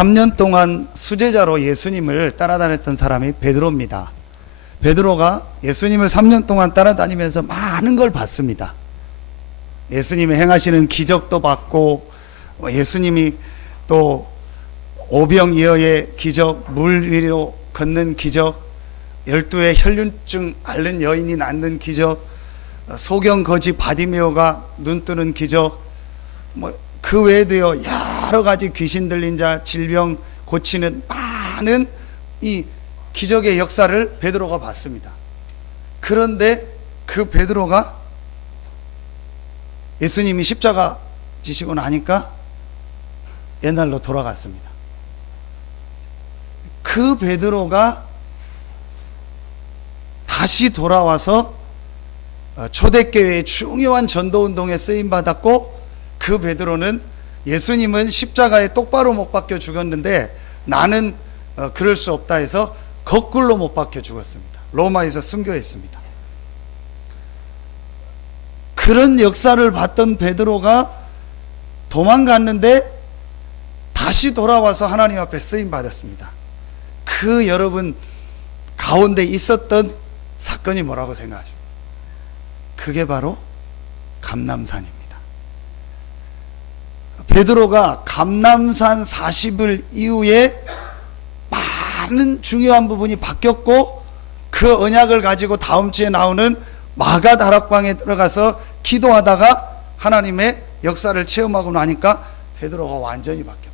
3년 동안 수제자로 예수님을 따라다녔던 사람이 베드로입니다. 베드로가 예수님을 3년 동안 따라다니면서 많은 걸 봤습니다. 예수님이 행하시는 기적도 봤고, 예수님이 또 오병이어의 기적, 물 위로 걷는 기적, 12의 혈륜증 앓는 여인이 낫는 기적, 소경 거지 바디메오가 눈 뜨는 기적, 그 외에도요 여러 가지 귀신 들린 자, 질병 고치는 많은 이 기적의 역사를 베드로가 봤습니다. 그런데 그 베드로가 예수님이 십자가 지시고 나니까 옛날로 돌아갔습니다. 그 베드로가 다시 돌아와서 초대교회의 중요한 전도운동에 쓰임받았고, 그 베드로는 예수님은 십자가에 똑바로 못 박혀 죽었는데 나는 그럴 수 없다 해서 거꾸로 못 박혀 죽었습니다. 로마에서 순교했습니다. 그런 역사를 봤던 베드로가 도망갔는데 다시 돌아와서 하나님 앞에 쓰임받았습니다. 그 여러분 가운데 있었던 사건이 뭐라고 생각하십니까? 그게 바로 감람산입니다. 베드로가 감람산 40일 이후에 많은 중요한 부분이 바뀌었고, 그 언약을 가지고 다음 주에 나오는 마가다락방에 들어가서 기도하다가 하나님의 역사를 체험하고 나니까 베드로가 완전히 바뀌었어요.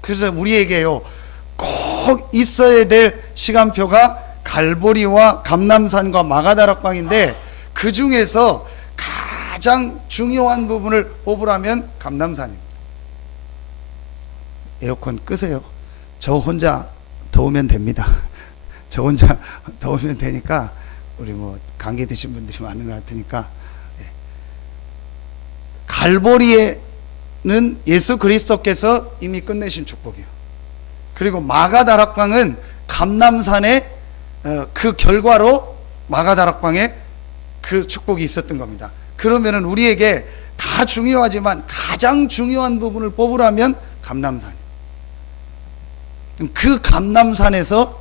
그래서 우리에게요 꼭 있어야 될 시간표가 갈보리와 감람산과 마가다락방인데, 그 중에서 가장 중요한 부분을 뽑으라면 감람산입니다. 에어컨 끄세요. 저 혼자 더우면 됩니다. 저 혼자 더우면 되니까, 우리 감기 드신 분들이 많은 것 같으니까. 갈보리에는 예수 그리스도께서 이미 끝내신 축복이에요. 그리고 마가다락방은 감람산의 그 결과로 마가다락방에 그 축복이 있었던 겁니다. 그러면은 우리에게 다 중요하지만 가장 중요한 부분을 뽑으라면 감람산이에요. 그 감람산에서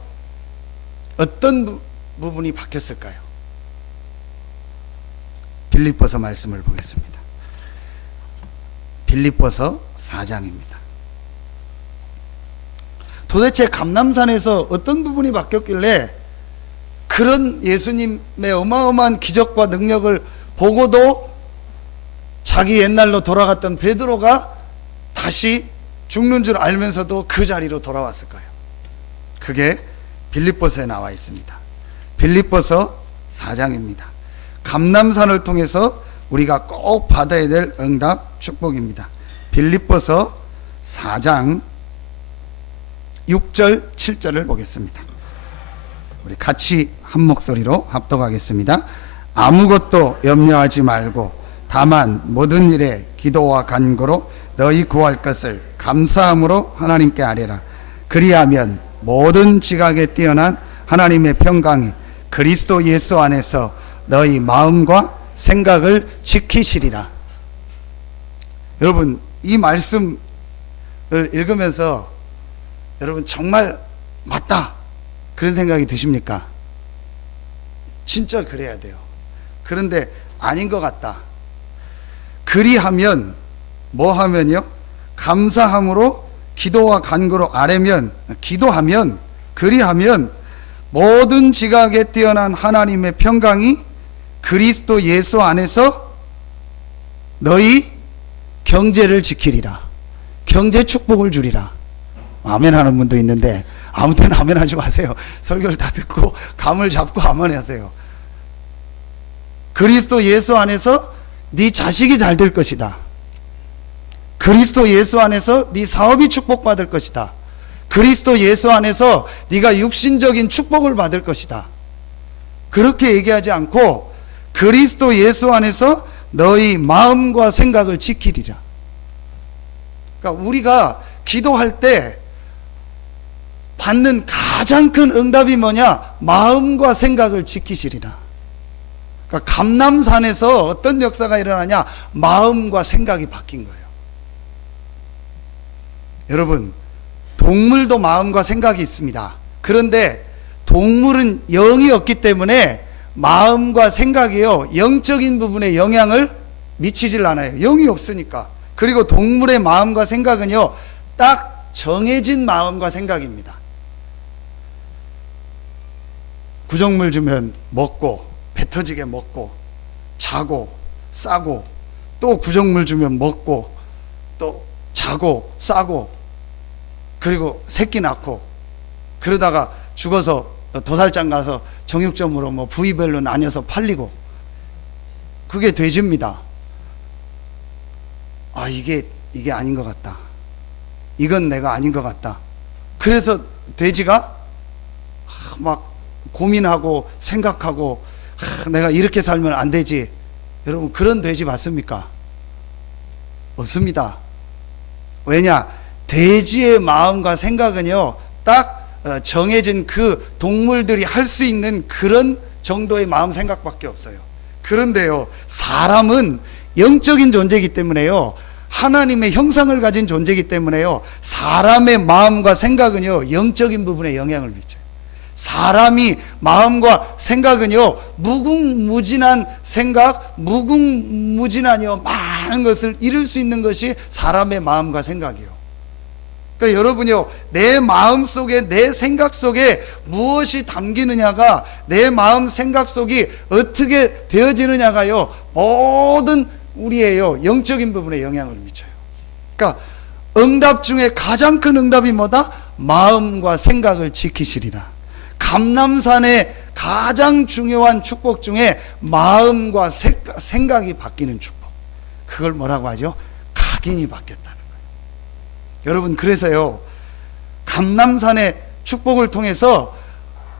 어떤 부분이 바뀌었을까요? 빌립보서 말씀을 보겠습니다. 빌립보서 4장입니다. 도대체 감람산에서 어떤 부분이 바뀌었길래 그런 예수님의 어마어마한 기적과 능력을 보고도 자기 옛날로 돌아갔던 베드로가 다시 죽는 줄 알면서도 그 자리로 돌아왔을까요? 그게 빌립보서에 나와 있습니다. 빌립보서 4장입니다. 감람산을 통해서 우리가 꼭 받아야 될 응답 축복입니다. 빌립보서 4장 6절 7절을 보겠습니다. 우리 같이 한 목소리로 합독하겠습니다. 아무것도 염려하지 말고 다만 모든 일에 기도와 간구로 너희 구할 것을 감사함으로 하나님께 아뢰라. 그리하면 모든 지각에 뛰어난 하나님의 평강이 그리스도 예수 안에서 너희 마음과 생각을 지키시리라. 여러분, 이 말씀을 읽으면서 여러분 정말 맞다 그런 생각이 드십니까? 진짜 그래야 돼요. 그런데 아닌 것 같다. 그리하면 뭐 하면요? 감사함으로 기도와 간구로 아뢰면, 기도하면, 그리하면 모든 지각에 뛰어난 하나님의 평강이 그리스도 예수 안에서 너희 경제를 지키리라. 경제 축복을 주리라. 아멘 하는 분도 있는데 아무 때나 아멘 하지 마세요. 설교를 다 듣고 감을 잡고 아멘 하세요. 그리스도 예수 안에서 네 자식이 잘 될 것이다. 그리스도 예수 안에서 네 사업이 축복받을 것이다. 그리스도 예수 안에서 네가 육신적인 축복을 받을 것이다. 그렇게 얘기하지 않고 그리스도 예수 안에서 너희 마음과 생각을 지키리라. 그러니까 우리가 기도할 때 받는 가장 큰 응답이 뭐냐? 마음과 생각을 지키시리라. 그러니까 감람산에서 어떤 역사가 일어나냐? 마음과 생각이 바뀐 거예요. 여러분, 동물도 마음과 생각이 있습니다. 그런데 동물은 영이 없기 때문에 마음과 생각이요, 영적인 부분에 영향을 미치질 않아요. 영이 없으니까. 그리고 동물의 마음과 생각은요, 딱 정해진 마음과 생각입니다. 구정물 주면 먹고, 배 터지게 먹고, 자고, 싸고, 또 구정물 주면 먹고, 또 자고, 싸고, 그리고 새끼 낳고, 그러다가 죽어서 도살장 가서 정육점으로 뭐 부위별로 나뉘어서 팔리고, 그게 돼지입니다. 아, 이게 아닌 것 같다. 이건 내가 아닌 것 같다. 그래서 돼지가 막 고민하고 생각하고, 내가 이렇게 살면 안 되지. 여러분, 그런 돼지 봤습니까? 없습니다. 왜냐? 돼지의 마음과 생각은요, 딱 정해진 그 동물들이 할 수 있는 그런 정도의 마음 생각밖에 없어요. 그런데요, 사람은 영적인 존재이기 때문에요, 하나님의 형상을 가진 존재이기 때문에요, 사람의 마음과 생각은요, 영적인 부분에 영향을 미쳐요. 사람이 마음과 생각은요, 무궁무진한 생각, 무궁무진한요, 많은 것을 이룰 수 있는 것이 사람의 마음과 생각이요. 그러니까 여러분요, 내 마음 속에, 내 생각 속에 무엇이 담기느냐가, 내 마음 생각 속이 어떻게 되어지느냐가요, 모든 우리의 영적인 부분에 영향을 미쳐요. 그러니까 응답 중에 가장 큰 응답이 뭐다? 마음과 생각을 지키시리라. 감람산의 가장 중요한 축복 중에 마음과 생각이 바뀌는 축복, 그걸 뭐라고 하죠? 각인이 바뀌었다는 거예요. 여러분, 그래서요, 감람산의 축복을 통해서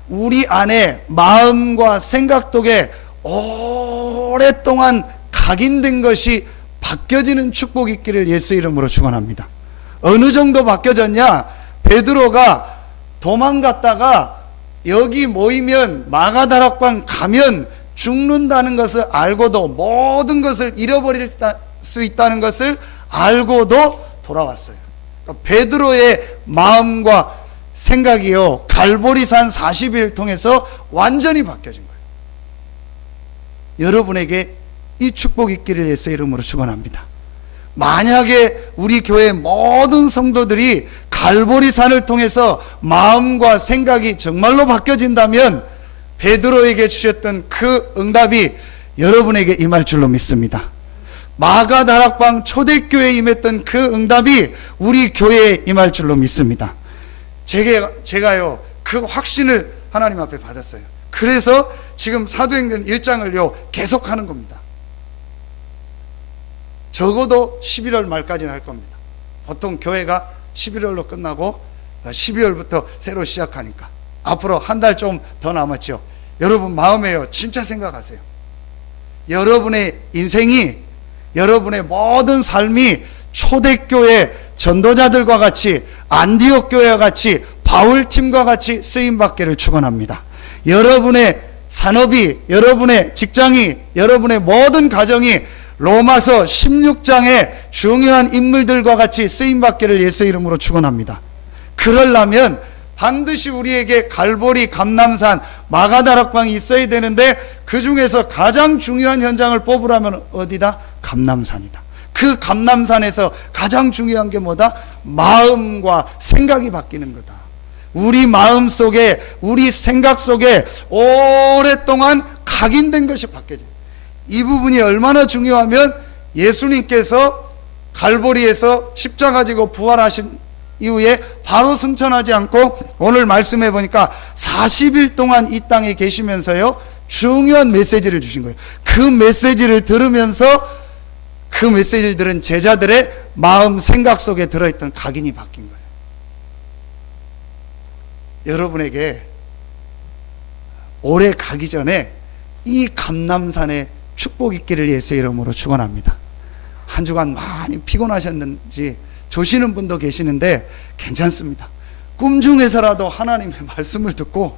우리 안에 마음과 생각 속에 오랫동안 각인된 것이 바뀌어지는 축복이 있기를 예수 이름으로 축원합니다. 어느 정도 바뀌어졌냐? 베드로가 도망갔다가 여기 모이면 마가다락방 가면 죽는다는 것을 알고도, 모든 것을 잃어버릴 수 있다는 것을 알고도 돌아왔어요. 그러니까 베드로의 마음과 생각이요, 갈보리산 40일 통해서 완전히 바뀌어진 거예요. 여러분에게 이 축복이 있기를 예수 이름으로 축원합니다. 만약에 우리 교회 모든 성도들이 갈보리산을 통해서 마음과 생각이 정말로 바뀌어진다면 베드로에게 주셨던 그 응답이 여러분에게 임할 줄로 믿습니다. 마가다락방 초대교회에 임했던 그 응답이 우리 교회에 임할 줄로 믿습니다. 제가요, 그 확신을 하나님 앞에 받았어요. 그래서 지금 사도행전 1장을요 계속하는 겁니다. 적어도 11월 말까지는 할 겁니다. 보통 교회가 11월로 끝나고 12월부터 새로 시작하니까 앞으로 한 달 좀 더 남았죠. 여러분 마음에요, 진짜 생각하세요. 여러분의 인생이, 여러분의 모든 삶이 초대교회 전도자들과 같이, 안디옥 교회와 같이, 바울팀과 같이 쓰임받기를 축원합니다. 여러분의 산업이, 여러분의 직장이, 여러분의 모든 가정이 로마서 16장의 중요한 인물들과 같이 쓰임받기를 예수 이름으로 축원합니다. 그러려면 반드시 우리에게 갈보리, 감람산, 마가다락방이 있어야 되는데 그 중에서 가장 중요한 현장을 뽑으라면 어디다? 감람산이다. 그 감람산에서 가장 중요한 게 뭐다? 마음과 생각이 바뀌는 거다. 우리 마음 속에, 우리 생각 속에 오랫동안 각인된 것이 바뀌어져. 이 부분이 얼마나 중요하면 예수님께서 갈보리에서 십자가 지고 부활하신 이후에 바로 승천하지 않고 오늘 말씀해 보니까 40일 동안 이 땅에 계시면서요 중요한 메시지를 주신 거예요. 그 메시지를 들으면서 그 메시지를 들은 제자들의 마음 생각 속에 들어있던 각인이 바뀐 거예요. 여러분에게 올해 가기 전에 이 감람산에 축복 있기를 예수 이름으로 축원합니다. 한 주간 많이 피곤하셨는지 조시는 분도 계시는데 괜찮습니다. 꿈 중에서라도 하나님의 말씀을 듣고,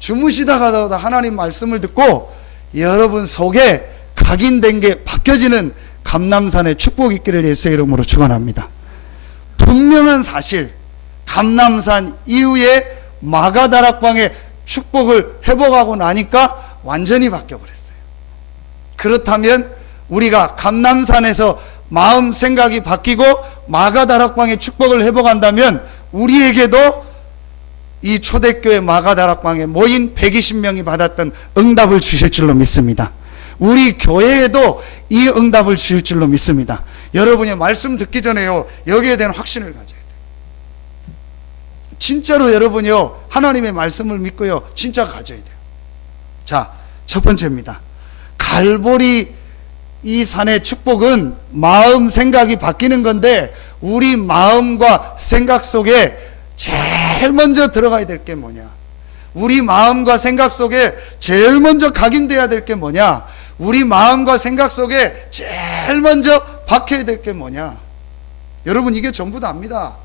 주무시다가도 하나님 말씀을 듣고 여러분 속에 각인된 게 바뀌어지는 감람산의 축복 있기를 예수 이름으로 축원합니다. 분명한 사실, 감람산 이후에 마가다락방의 축복을 회복하고 나니까 완전히 바뀌어버렸어요. 그렇다면 우리가 감람산에서 마음 생각이 바뀌고 마가다락방의 축복을 회복한다면 우리에게도 이 초대교회 마가다락방에 모인 120명이 받았던 응답을 주실 줄로 믿습니다. 우리 교회에도 이 응답을 주실 줄로 믿습니다. 여러분이 말씀 듣기 전에요, 여기에 대한 확신을 가져야 돼요. 진짜로 여러분이요, 하나님의 말씀을 믿고요, 진짜 가져야 돼요. 자, 첫 번째입니다. 갈보리 이 산의 축복은 마음 생각이 바뀌는 건데, 우리 마음과 생각 속에 제일 먼저 들어가야 될 게 뭐냐? 우리 마음과 생각 속에 제일 먼저 각인돼야 될 게 뭐냐? 우리 마음과 생각 속에 제일 먼저 박혀야 될 게 뭐냐? 여러분, 이게 전부 다입니다.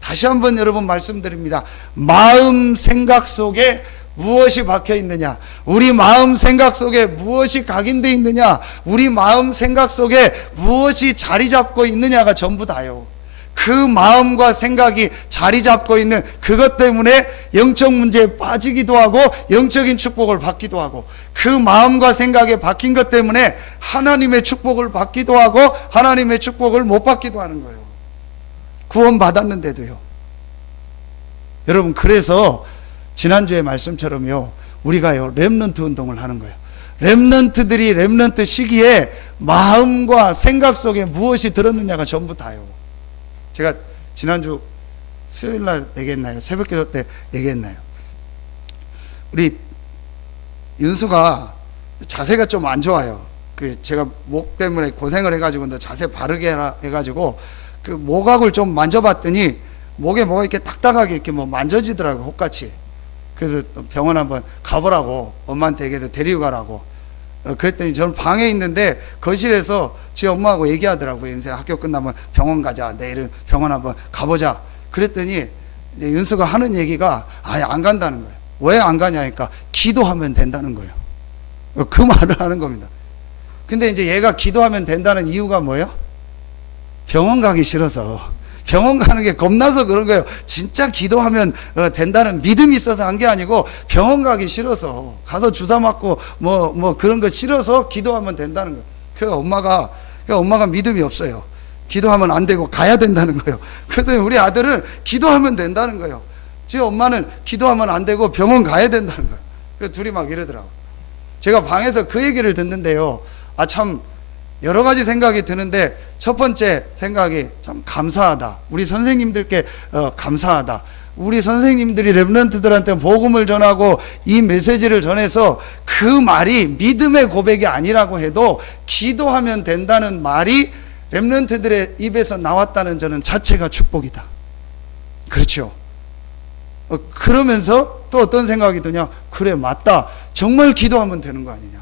다시 한번 여러분 말씀드립니다. 마음 생각 속에 무엇이 박혀 있느냐? 우리 마음 생각 속에 무엇이 각인되어 있느냐? 우리 마음 생각 속에 무엇이 자리 잡고 있느냐가 전부 다요. 그 마음과 생각이 자리 잡고 있는 그것 때문에 영적 문제에 빠지기도 하고 영적인 축복을 받기도 하고, 그 마음과 생각에 박힌 것 때문에 하나님의 축복을 받기도 하고 하나님의 축복을 못 받기도 하는 거예요. 구원 받았는데도요. 여러분, 그래서 지난주에 말씀처럼요, 우리가요 렘넌트 운동을 하는 거예요. 렘넌트들이 렘넌트 시기에 마음과 생각 속에 무엇이 들었느냐가 전부 다요. 제가 지난주 수요일날 얘기했나요? 새벽기도 때 얘기했나요? 우리 윤수가 자세가 좀 안 좋아요. 제가 목 때문에 고생을 해가지고 자세 바르게 해가지고 그 목각을 좀 만져봤더니 목에 뭐가 이렇게 딱딱하게 이렇게 뭐 만져지더라고, 혹같이. 그래서 병원 한번 가보라고, 엄마한테 얘기해서 데리고 가라고. 그랬더니 저는 방에 있는데 거실에서 지 엄마하고 얘기하더라고요. 윤수야, 학교 끝나면 병원 가자, 내일은 병원 한번 가보자. 그랬더니 이제 윤수가 하는 얘기가 아예 안 간다는 거예요. 왜 안 가냐니까 기도하면 된다는 거예요. 그 말을 하는 겁니다. 근데 이제 얘가 기도하면 된다는 이유가 뭐예요? 병원 가기 싫어서, 병원 가는 게 겁나서 그런 거예요. 진짜 기도하면 된다는 믿음이 있어서 한 게 아니고 병원 가기 싫어서, 가서 주사 맞고 뭐 그런 거 싫어서 기도하면 된다는 거예요. 그래서 엄마가 믿음이 없어요. 기도하면 안 되고 가야 된다는 거예요. 그랬더니 우리 아들은 기도하면 된다는 거예요. 제 엄마는 기도하면 안 되고 병원 가야 된다는 거예요. 그래서 둘이 막 이러더라고요. 제가 방에서 그 얘기를 듣는데요, 참 여러 가지 생각이 드는데, 첫 번째 생각이 참 감사하다. 우리 선생님들께 감사하다. 우리 선생님들이 렘넌트들한테 복음을 전하고 이 메시지를 전해서 그 말이 믿음의 고백이 아니라고 해도 기도하면 된다는 말이 렘넌트들의 입에서 나왔다는 저는 자체가 축복이다. 그렇죠. 그러면서 또 어떤 생각이 드냐? 그래, 맞다. 정말 기도하면 되는 거 아니냐?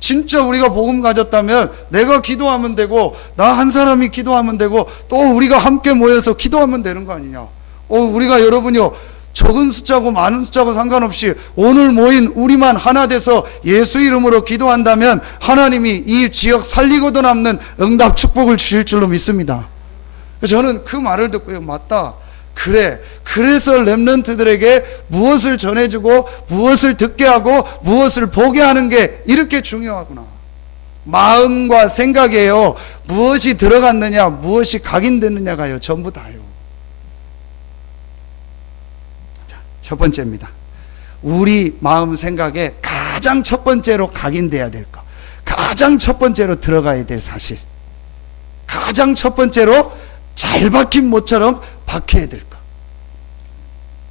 진짜 우리가 복음 가졌다면 내가 기도하면 되고, 나 한 사람이 기도하면 되고, 또 우리가 함께 모여서 기도하면 되는 거 아니냐? 우리가 여러분요, 적은 숫자고 많은 숫자고 상관없이 오늘 모인 우리만 하나 돼서 예수 이름으로 기도한다면 하나님이 이 지역 살리고도 남는 응답 축복을 주실 줄로 믿습니다. 저는 그 말을 듣고요, 맞다. 그래, 그래서 렘넌트들에게 무엇을 전해주고 무엇을 듣게 하고 무엇을 보게 하는 게 이렇게 중요하구나. 마음과 생각이에요. 무엇이 들어갔느냐, 무엇이 각인됐느냐가요, 전부 다요. 자, 첫 번째입니다. 우리 마음 생각에 가장 첫 번째로 각인돼야 될 것, 가장 첫 번째로 들어가야 될 사실, 가장 첫 번째로 잘 박힌 못처럼 박혀야 될 것.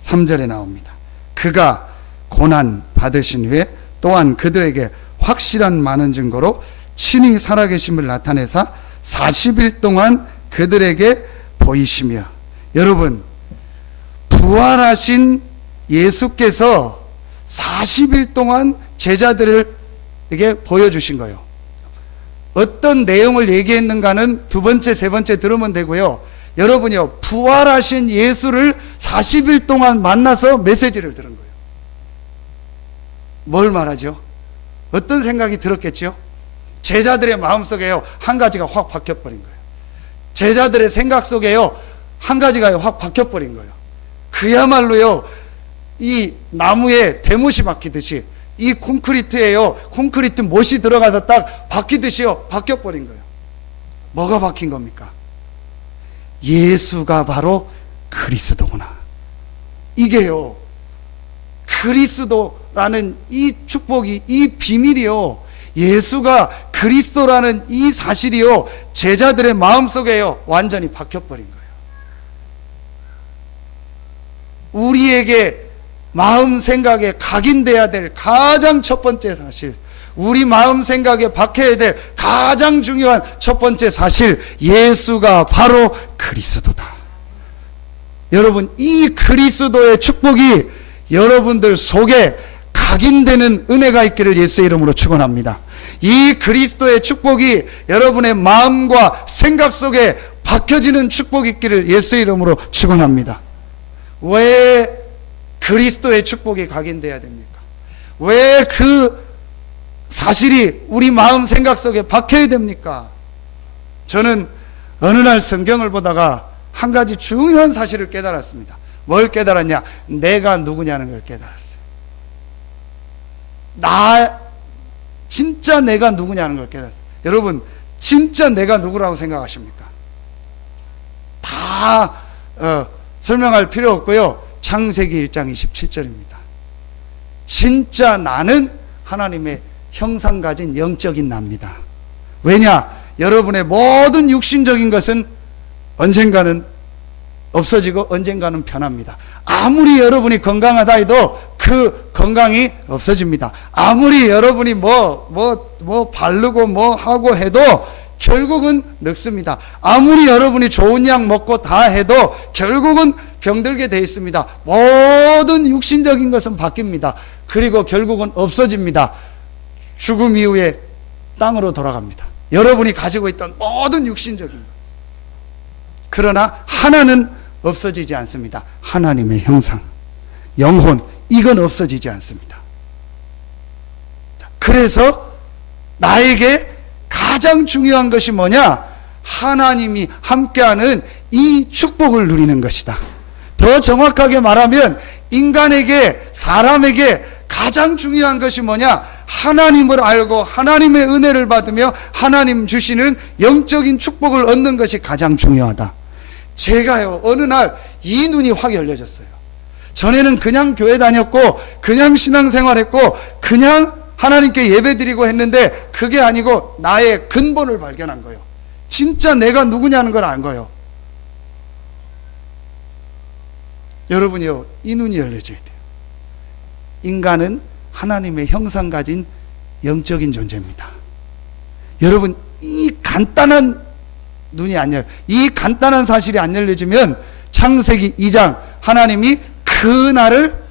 3절에 나옵니다. 그가 고난 받으신 후에 또한 그들에게 확실한 많은 증거로 친히 살아계심을 나타내사 40일 동안 그들에게 보이시며. 여러분, 부활하신 예수께서 40일 동안 제자들에게 보여주신 거예요. 어떤 내용을 얘기했는가는 두 번째, 세 번째 들으면 되고요. 여러분이요, 부활하신 예수를 40일 동안 만나서 메시지를 들은 거예요. 뭘 말하죠? 어떤 생각이 들었겠죠? 제자들의 마음속에요, 한 가지가 확 박혀버린 거예요. 제자들의 생각 속에요, 한 가지가 확 바뀌어버린 거예요. 그야말로요, 이 나무에 대못이 박히듯이, 이 콘크리트에요, 콘크리트 못이 들어가서 딱 박히듯이요, 바뀌어버린 거예요. 뭐가 박힌 겁니까? 예수가 바로 그리스도구나. 이게요, 그리스도라는 이 축복이, 이 비밀이요, 예수가 그리스도라는 이 사실이요, 제자들의 마음속에요, 완전히 박혀버린 거예요. 우리에게 마음 생각에 각인돼야 될 가장 첫 번째 사실, 우리 마음 생각에 박혀야 될 가장 중요한 첫 번째 사실, 예수가 바로 그리스도다. 여러분, 이 그리스도의 축복이 여러분들 속에 각인되는 은혜가 있기를 예수의 이름으로 축원합니다. 이 그리스도의 축복이 여러분의 마음과 생각 속에 박혀지는 축복이 있기를 예수의 이름으로 축원합니다. 왜 그리스도의 축복이 각인돼야 됩니까? 왜 그 사실이 우리 마음 생각 속에 박혀야 됩니까? 저는 어느 날 성경을 보다가 한 가지 중요한 사실을 깨달았습니다. 뭘 깨달았냐? 내가 누구냐는 걸 깨달았어요. 진짜 내가 누구냐는 걸 깨달았어요. 여러분, 진짜 내가 누구라고 생각하십니까? 다 설명할 필요 없고요. 창세기 1장 27절입니다. 진짜 나는 하나님의 형상 가진 영적인 나입니다. 왜냐? 여러분의 모든 육신적인 것은 언젠가는 없어지고 언젠가는 변합니다. 아무리 여러분이 건강하다 해도 그 건강이 없어집니다. 아무리 여러분이 뭐 바르고 뭐 하고 해도 결국은 늙습니다. 아무리 여러분이 좋은 약 먹고 다 해도 결국은 병들게 돼 있습니다. 모든 육신적인 것은 바뀝니다. 그리고 결국은 없어집니다. 죽음 이후에 땅으로 돌아갑니다. 여러분이 가지고 있던 모든 육신적인 것. 그러나 하나는 없어지지 않습니다. 하나님의 형상, 영혼, 이건 없어지지 않습니다. 그래서 나에게 가장 중요한 것이 뭐냐? 하나님이 함께하는 이 축복을 누리는 것이다. 더 정확하게 말하면 인간에게, 사람에게 가장 중요한 것이 뭐냐? 하나님을 알고 하나님의 은혜를 받으며 하나님 주시는 영적인 축복을 얻는 것이 가장 중요하다. 제가요, 어느 날 이 눈이 확 열려졌어요. 전에는 그냥 교회 다녔고 그냥 신앙생활했고 그냥 하나님께 예배드리고 했는데 그게 아니고 나의 근본을 발견한 거예요. 진짜 내가 누구냐는 걸 안 거예요. 여러분이요, 이 눈이 열려져야 돼요. 인간은 하나님의 형상 가진 영적인 존재입니다. 여러분, 이 간단한 눈이 안 열려, 이 간단한 사실이 안 열려지면 창세기 2장 하나님이 그 날을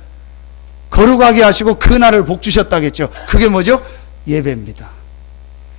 거룩하게 하시고 그 날을 복 주셨다겠죠. 그게 뭐죠? 예배입니다.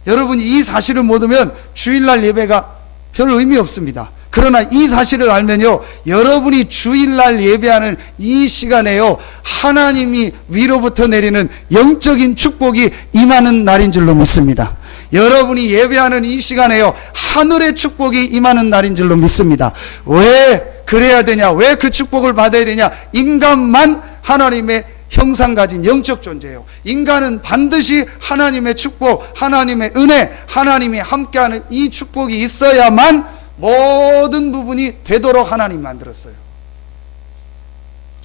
여러분이 이 사실을 모르면 주일날 예배가 별 의미 없습니다. 그러나 이 사실을 알면요, 여러분이 주일날 예배하는 이 시간에요, 하나님이 위로부터 내리는 영적인 축복이 임하는 날인 줄로 믿습니다. 여러분이 예배하는 이 시간에요, 하늘의 축복이 임하는 날인 줄로 믿습니다. 왜 그래야 되냐? 왜 그 축복을 받아야 되냐? 인간만 하나님의 형상 가진 영적 존재예요. 인간은 반드시 하나님의 축복, 하나님의 은혜, 하나님이 함께하는 이 축복이 있어야만 모든 부분이 되도록 하나님이 만들었어요.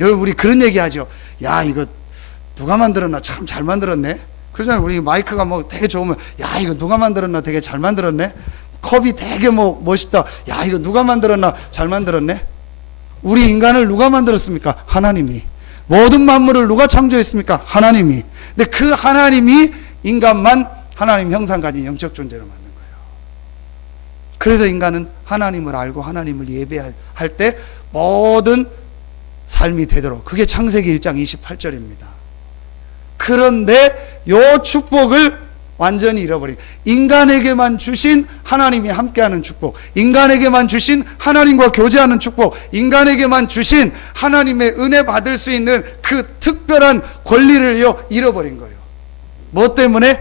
여러분, 우리 그런 얘기 하죠. 야, 이거 누가 만들었나? 참 잘 만들었네. 그러잖아요. 우리 마이크가 뭐 되게 좋으면, 야, 이거 누가 만들었나? 되게 잘 만들었네. 컵이 되게 뭐 멋있다. 야, 이거 누가 만들었나? 잘 만들었네. 우리 인간을 누가 만들었습니까? 하나님이. 모든 만물을 누가 창조했습니까? 하나님이. 근데 그 하나님이 인간만 하나님 형상 가진 영적 존재로 만든 거예요. 그래서 인간은 하나님을 알고 하나님을 예배할 때 모든 삶이 되도록, 그게 창세기 1장 28절입니다. 그런데 요 축복을 완전히 잃어버린, 인간에게만 주신 하나님이 함께하는 축복, 인간에게만 주신 하나님과 교제하는 축복, 인간에게만 주신 하나님의 은혜 받을 수 있는 그 특별한 권리를요, 잃어버린 거예요. 뭐 때문에?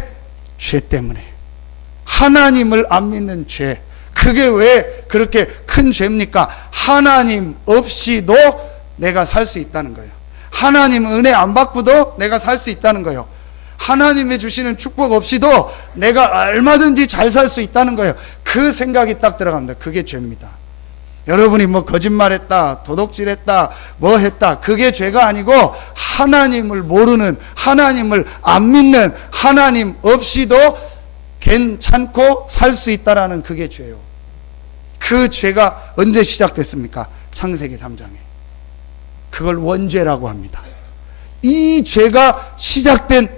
죄 때문에. 하나님을 안 믿는 죄. 그게 왜 그렇게 큰 죄입니까? 하나님 없이도 내가 살 수 있다는 거예요. 하나님 은혜 안 받고도 내가 살 수 있다는 거예요. 하나님이 주시는 축복 없이도 내가 얼마든지 잘 살 수 있다는 거예요. 그 생각이 딱 들어갑니다. 그게 죄입니다. 여러분이 뭐 거짓말했다, 도둑질했다, 뭐 했다, 그게 죄가 아니고 하나님을 모르는, 하나님을 안 믿는, 하나님 없이도 괜찮고 살 수 있다라는 그게 죄예요. 그 죄가 언제 시작됐습니까? 창세기 3장에. 그걸 원죄라고 합니다. 이 죄가 시작된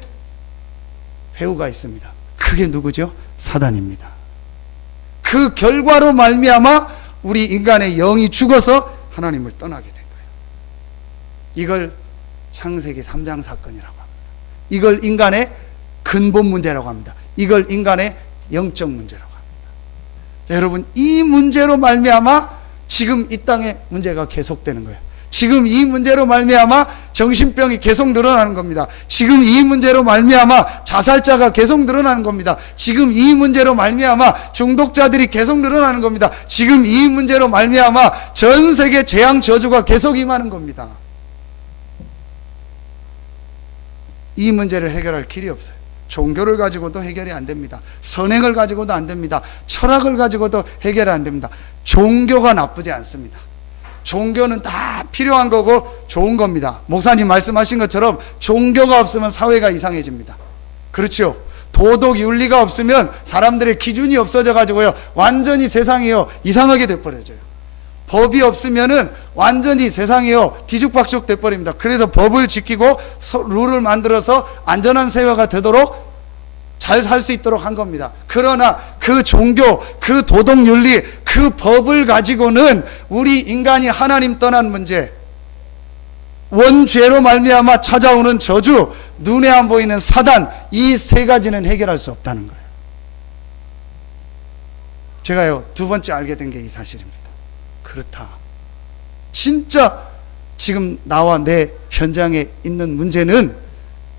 배우가 있습니다. 그게 누구죠? 사단입니다. 그 결과로 말미암아 우리 인간의 영이 죽어서 하나님을 떠나게 된 거예요. 이걸 창세기 3장 사건이라고 합니다. 이걸 인간의 근본 문제라고 합니다. 이걸 인간의 영적 문제라고 합니다. 자, 여러분, 이 문제로 말미암아 지금 이 땅에 문제가 계속되는 거예요. 지금 이 문제로 말미암아 정신병이 계속 늘어나는 겁니다. 지금 이 문제로 말미암아 자살자가 계속 늘어나는 겁니다. 지금 이 문제로 말미암아 중독자들이 계속 늘어나는 겁니다. 지금 이 문제로 말미암아 전 세계 재앙 저주가 계속 임하는 겁니다. 이 문제를 해결할 길이 없어요. 종교를 가지고도 해결이 안 됩니다. 선행을 가지고도 안 됩니다. 철학을 가지고도 해결이 안 됩니다. 종교가 나쁘지 않습니다. 종교는 다 필요한 거고 좋은 겁니다. 목사님 말씀하신 것처럼 종교가 없으면 사회가 이상해집니다. 그렇죠? 도덕 윤리가 없으면 사람들의 기준이 없어져 가지고요, 완전히 세상이요 이상하게 돼버려져요. 법이 없으면은 완전히 세상이요 뒤죽박죽 돼버립니다. 그래서 법을 지키고 룰을 만들어서 안전한 사회가 되도록 잘 살 수 있도록 한 겁니다. 그러나 그 종교, 그 도덕윤리, 그 법을 가지고는 우리 인간이 하나님 떠난 문제, 원죄로 말미암아 찾아오는 저주, 눈에 안 보이는 사단, 이 세 가지는 해결할 수 없다는 거예요. 제가요 두 번째 알게 된 게 이 사실입니다. 그렇다. 진짜 지금 나와 내 현장에 있는 문제는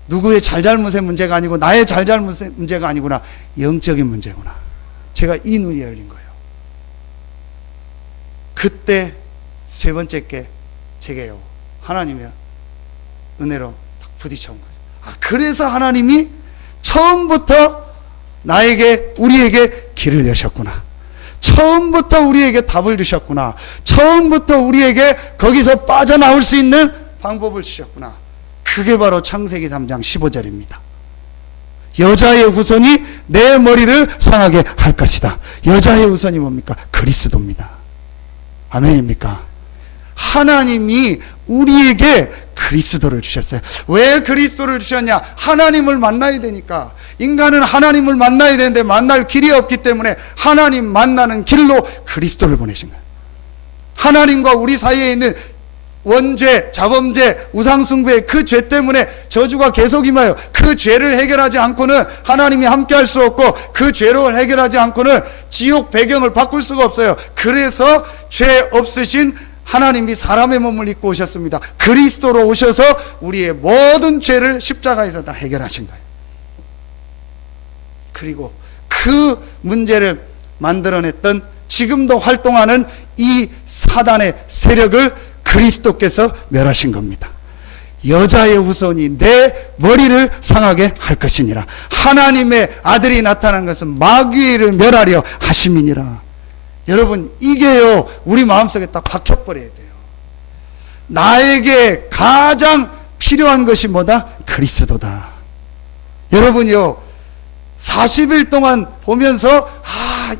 누구의 잘잘못의 문제가 아니고 나의 잘잘못의 문제가 아니구나. 영적인 문제구나. 제가 이 눈이 열린 거예요. 그때 세 번째 게 제게요, 하나님의 은혜로 딱 부딪혀온 거죠. 그래서 하나님이 처음부터 나에게, 우리에게 길을 여셨구나. 처음부터 우리에게 답을 주셨구나. 처음부터 우리에게 거기서 빠져나올 수 있는 방법을 주셨구나. 그게 바로 창세기 3장 15절입니다. 여자의 후손이 내 머리를 상하게 할 것이다. 여자의 후손이 뭡니까? 그리스도입니다. 아멘입니까? 하나님이 우리에게 그리스도를 주셨어요. 왜 그리스도를 주셨냐? 하나님을 만나야 되니까. 인간은 하나님을 만나야 되는데 만날 길이 없기 때문에 하나님 만나는 길로 그리스도를 보내신 거예요. 하나님과 우리 사이에 있는 원죄, 자범죄, 우상숭배의 그 죄 때문에 저주가 계속 임하여 그 죄를 해결하지 않고는 하나님이 함께 할 수 없고, 그 죄를 해결하지 않고는 지옥 배경을 바꿀 수가 없어요. 그래서 죄 없으신 하나님이 사람의 몸을 입고 오셨습니다. 그리스도로 오셔서 우리의 모든 죄를 십자가에서 다 해결하신 거예요. 그리고 그 문제를 만들어냈던, 지금도 활동하는 이 사단의 세력을 그리스도께서 멸하신 겁니다. 여자의 후손이 내 머리를 상하게 할 것이니라. 하나님의 아들이 나타난 것은 마귀를 멸하려 하심이니라. 여러분, 이게요 우리 마음속에 딱 박혀버려야 돼요. 나에게 가장 필요한 것이 뭐다? 그리스도다. 여러분이요 40일 동안 보면서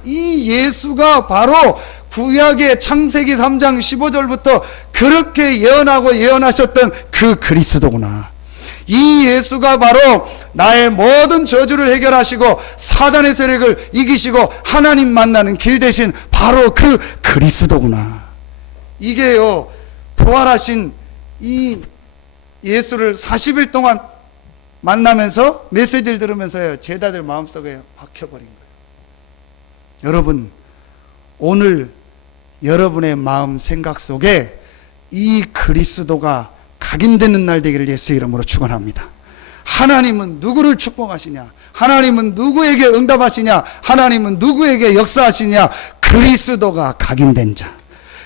이 예수가 바로 구약의 창세기 3장 15절부터 그렇게 예언하고 예언하셨던 그 그리스도구나. 이 예수가 바로 나의 모든 저주를 해결하시고 사단의 세력을 이기시고 하나님 만나는 길 대신 바로 그 그리스도구나. 이게요 부활하신 이 예수를 40일 동안 만나면서 메시지를 들으면서요 제자들 마음속에 박혀버린 거예요. 여러분, 오늘 여러분의 마음 생각 속에 이 그리스도가 각인되는 날 되기를 예수의 이름으로 축원합니다. 하나님은 누구를 축복하시냐? 하나님은 누구에게 응답하시냐? 하나님은 누구에게 역사하시냐? 그리스도가 각인된 자,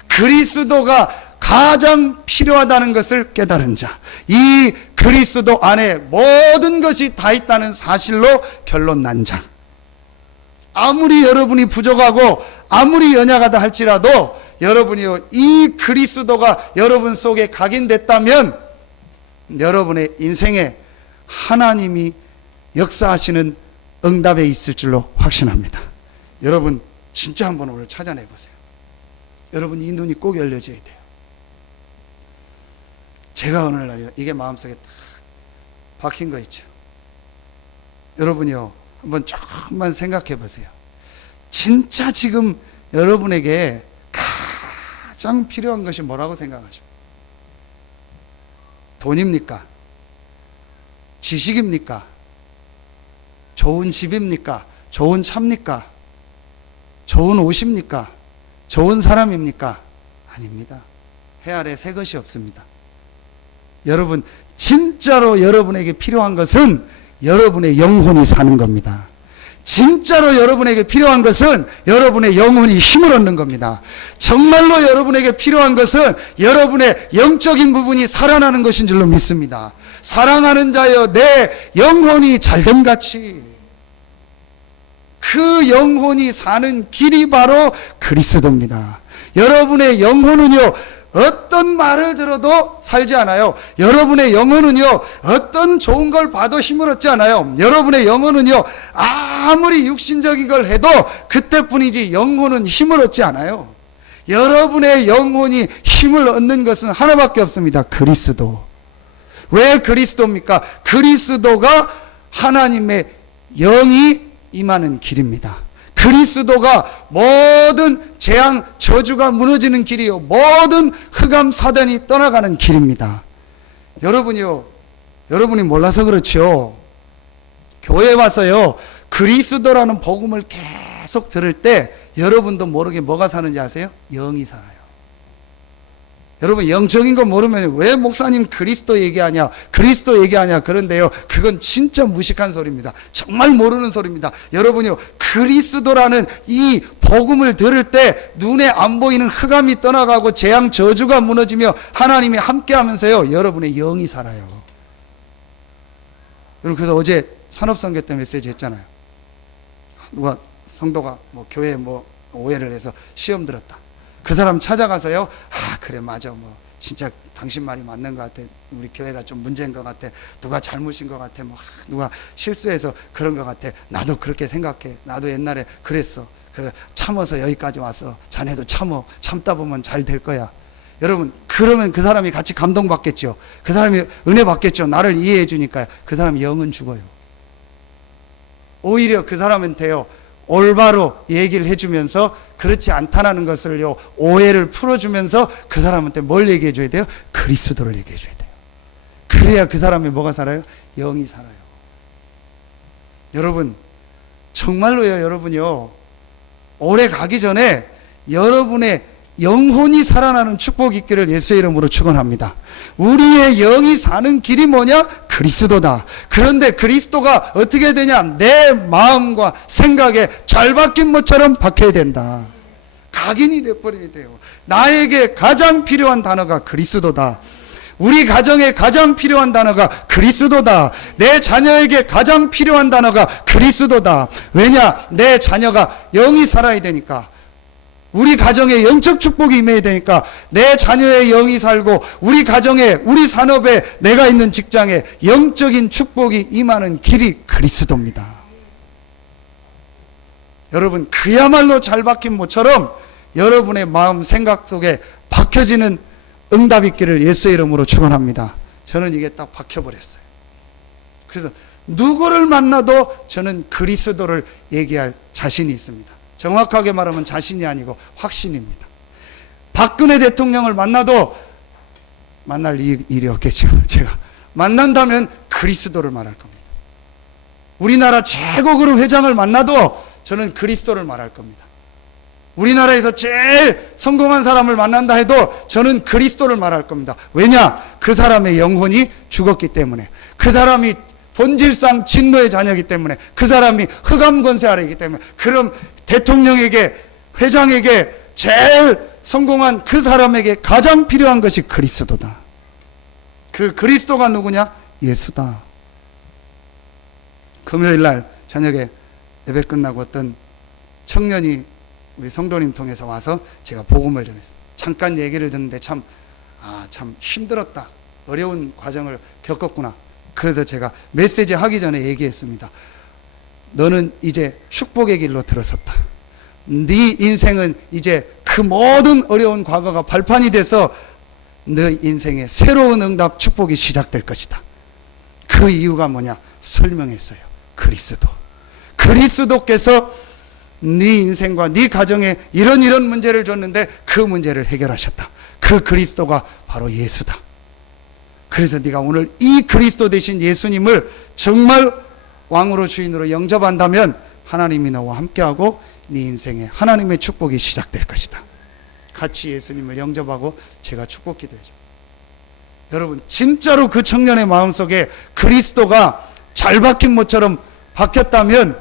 그리스도가 가장 필요하다는 것을 깨달은 자, 이 그리스도 안에 모든 것이 다 있다는 사실로 결론 난 자. 아무리 여러분이 부족하고 아무리 연약하다 할지라도 여러분이요, 이 그리스도가 여러분 속에 각인됐다면 여러분의 인생에 하나님이 역사하시는 응답에 있을 줄로 확신합니다. 여러분 진짜 한번 오늘 찾아내보세요. 여러분 이 눈이 꼭 열려져야 돼요. 제가 오늘날요, 이게 마음속에 딱 박힌 거 있죠. 여러분이요, 한번 조금만 생각해 보세요. 진짜 지금 여러분에게 가장 필요한 것이 뭐라고 생각하십니까? 돈입니까? 지식입니까? 좋은 집입니까? 좋은 차입니까? 좋은 옷입니까? 좋은 사람입니까? 아닙니다. 해 아래 새 것이 없습니다. 여러분 진짜로 여러분에게 필요한 것은 여러분의 영혼이 사는 겁니다. 진짜로 여러분에게 필요한 것은 여러분의 영혼이 힘을 얻는 겁니다. 정말로 여러분에게 필요한 것은 여러분의 영적인 부분이 살아나는 것인 줄로 믿습니다. 사랑하는 자여, 내 영혼이 잘됨같이 그 영혼이 사는 길이 바로 그리스도입니다. 여러분의 영혼은요, 어떤 말을 들어도 살지 않아요. 여러분의 영혼은요, 어떤 좋은 걸 봐도 힘을 얻지 않아요. 여러분의 영혼은요, 아무리 육신적인 걸 해도 그때뿐이지 영혼은 힘을 얻지 않아요. 여러분의 영혼이 힘을 얻는 것은 하나밖에 없습니다. 그리스도. 왜 그리스도입니까? 그리스도가 하나님의 영이 임하는 길입니다. 그리스도가 모든 재앙, 저주가 무너지는 길이요, 모든 흑암 사단이 떠나가는 길입니다. 여러분이요, 여러분이 몰라서 그렇죠. 교회에 와서요, 그리스도라는 복음을 계속 들을 때 여러분도 모르게 뭐가 사는지 아세요? 영이 살아요. 여러분 영적인 거 모르면 왜 목사님 그리스도 얘기하냐, 그리스도 얘기하냐 그런데요, 그건 진짜 무식한 소리입니다. 정말 모르는 소리입니다. 여러분이요, 그리스도라는 이 복음을 들을 때 눈에 안 보이는 흑암이 떠나가고 재앙 저주가 무너지며 하나님이 함께 하면서요, 여러분의 영이 살아요. 여러분 그래서 어제 산업선교 때 메시지 했잖아요. 누가 성도가 뭐 교회에 뭐 오해를 해서 시험 들었다. 그 사람 찾아가서요, 아 그래 맞아, 뭐 진짜 당신 말이 맞는 것 같아, 우리 교회가 좀 문제인 것 같아, 누가 잘못인 것 같아, 뭐 누가 실수해서 그런 것 같아, 나도 그렇게 생각해, 나도 옛날에 그랬어, 그 참아서 여기까지 왔어, 자네도 참다 보면 잘 될 거야. 여러분 그러면 그 사람이 같이 감동받겠죠. 그 사람이 은혜 받겠죠. 나를 이해해 주니까요. 그 사람이 영은 죽어요. 오히려 그 사람한테요, 올바로 얘기를 해주면서 그렇지 않다는 것을요, 오해를 풀어주면서 그 사람한테 뭘 얘기해 줘야 돼요? 그리스도를 얘기해 줘야 돼요. 그래야 그 사람이 뭐가 살아요? 영이 살아요. 여러분 정말로요, 여러분요, 오래 가기 전에 여러분의 영혼이 살아나는 축복이 있기를 예수의 이름으로 축원합니다. 우리의 영이 사는 길이 뭐냐? 그리스도다. 그런데 그리스도가 어떻게 되냐? 내 마음과 생각에 잘 박힌 못처럼 박혀야 된다. 각인이 되어버려야 돼요. 나에게 가장 필요한 단어가 그리스도다. 우리 가정에 가장 필요한 단어가 그리스도다. 내 자녀에게 가장 필요한 단어가 그리스도다. 왜냐? 내 자녀가 영이 살아야 되니까. 우리 가정에 영적 축복이 임해야 되니까. 내 자녀의 영이 살고 우리 가정에, 우리 산업에, 내가 있는 직장에 영적인 축복이 임하는 길이 그리스도입니다. 여러분 그야말로 잘 박힌 모처럼 여러분의 마음 생각 속에 박혀지는 응답 있기를 예수의 이름으로 축원합니다. 저는 이게 딱 박혀버렸어요. 그래서 누구를 만나도 저는 그리스도를 얘기할 자신이 있습니다. 정확하게 말하면 자신이 아니고 확신입니다. 박근혜 대통령을 만나도 만날 일이 없겠죠. 제가 만난다면 그리스도를 말할 겁니다. 우리나라 최고 그룹 회장을 만나도 저는 그리스도를 말할 겁니다. 우리나라에서 제일 성공한 사람을 만난다 해도 저는 그리스도를 말할 겁니다. 왜냐? 그 사람의 영혼이 죽었기 때문에, 그 사람이 본질상 진노의 자녀이기 때문에, 그 사람이 흑암 권세 아래이기 때문에. 그럼 대통령에게 회장에게 제일 성공한 그 사람에게 가장 필요한 것이 그리스도다. 그 그리스도가 누구냐? 예수다. 금요일 날 저녁에 예배 끝나고 어떤 청년이 우리 성도님 통해서 와서 제가 복음을 전했어요. 잠깐 얘기를 듣는데 참 힘들었다. 어려운 과정을 겪었구나. 그래서 제가 메시지 하기 전에 얘기했습니다. 너는 이제 축복의 길로 들어섰다. 네 인생은 이제 그 모든 어려운 과거가 발판이 돼서 너 인생의 새로운 응답 축복이 시작될 것이다. 그 이유가 뭐냐? 설명했어요. 그리스도. 그리스도께서 네 인생과 네 가정에 이런 문제를 줬는데 그 문제를 해결하셨다. 그 그리스도가 바로 예수다. 그래서 네가 오늘 이 그리스도 되신 예수님을 정말 왕으로 주인으로 영접한다면 하나님이 너와 함께하고 네 인생에 하나님의 축복이 시작될 것이다. 같이 예수님을 영접하고 제가 축복 기도해줍니다. 여러분, 진짜로 그 청년의 마음속에 그리스도가 잘 박힌 모처럼 박혔다면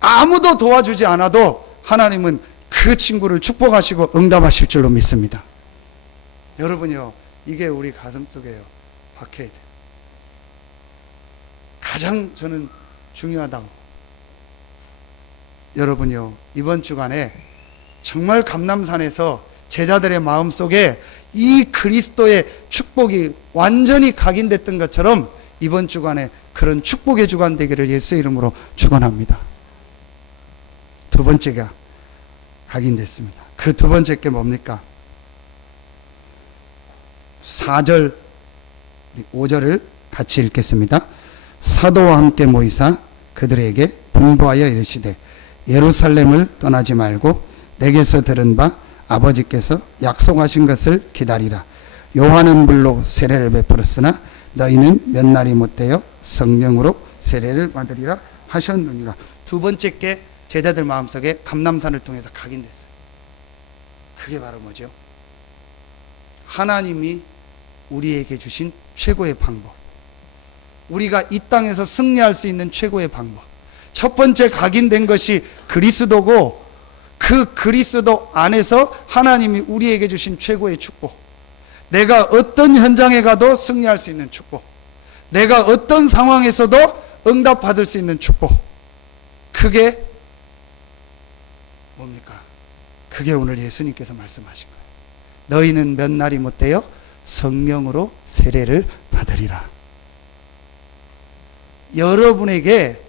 아무도 도와주지 않아도 하나님은 그 친구를 축복하시고 응답하실 줄로 믿습니다. 여러분요, 이게 우리 가슴속에요 박혀야 돼요. 가장 저는 중요하다고. 여러분요, 이번 주간에 정말 감람산에서 제자들의 마음속에 이 그리스도의 축복이 완전히 각인됐던 것처럼 이번 주간에 그런 축복의 주간 되기를 예수의 이름으로 축원합니다. 두 번째가 각인됐습니다. 그 두 번째 게 뭡니까? 4절, 5절을 같이 읽겠습니다. 사도와 함께 모이사 그들에게 분부하여 이르시되 예루살렘을 떠나지 말고 내게서 들은 바 아버지께서 약속하신 것을 기다리라. 요한은 물로 세례를 베풀었으나 너희는 몇 날이 못되어 성령으로 세례를 받으리라 하셨느니라. 두 번째 게 제자들 마음속에 감람산을 통해서 각인됐어요. 그게 바로 뭐죠? 하나님이 우리에게 주신 최고의 방법, 우리가 이 땅에서 승리할 수 있는 최고의 방법, 첫 번째 각인된 것이 그리스도고, 그 그리스도 안에서 하나님이 우리에게 주신 최고의 축복, 내가 어떤 현장에 가도 승리할 수 있는 축복, 내가 어떤 상황에서도 응답받을 수 있는 축복, 그게 뭡니까? 그게 오늘 예수님께서 말씀하신 거예요. 너희는 몇 날이 못되어 성령으로 세례를 받으리라. 여러분에게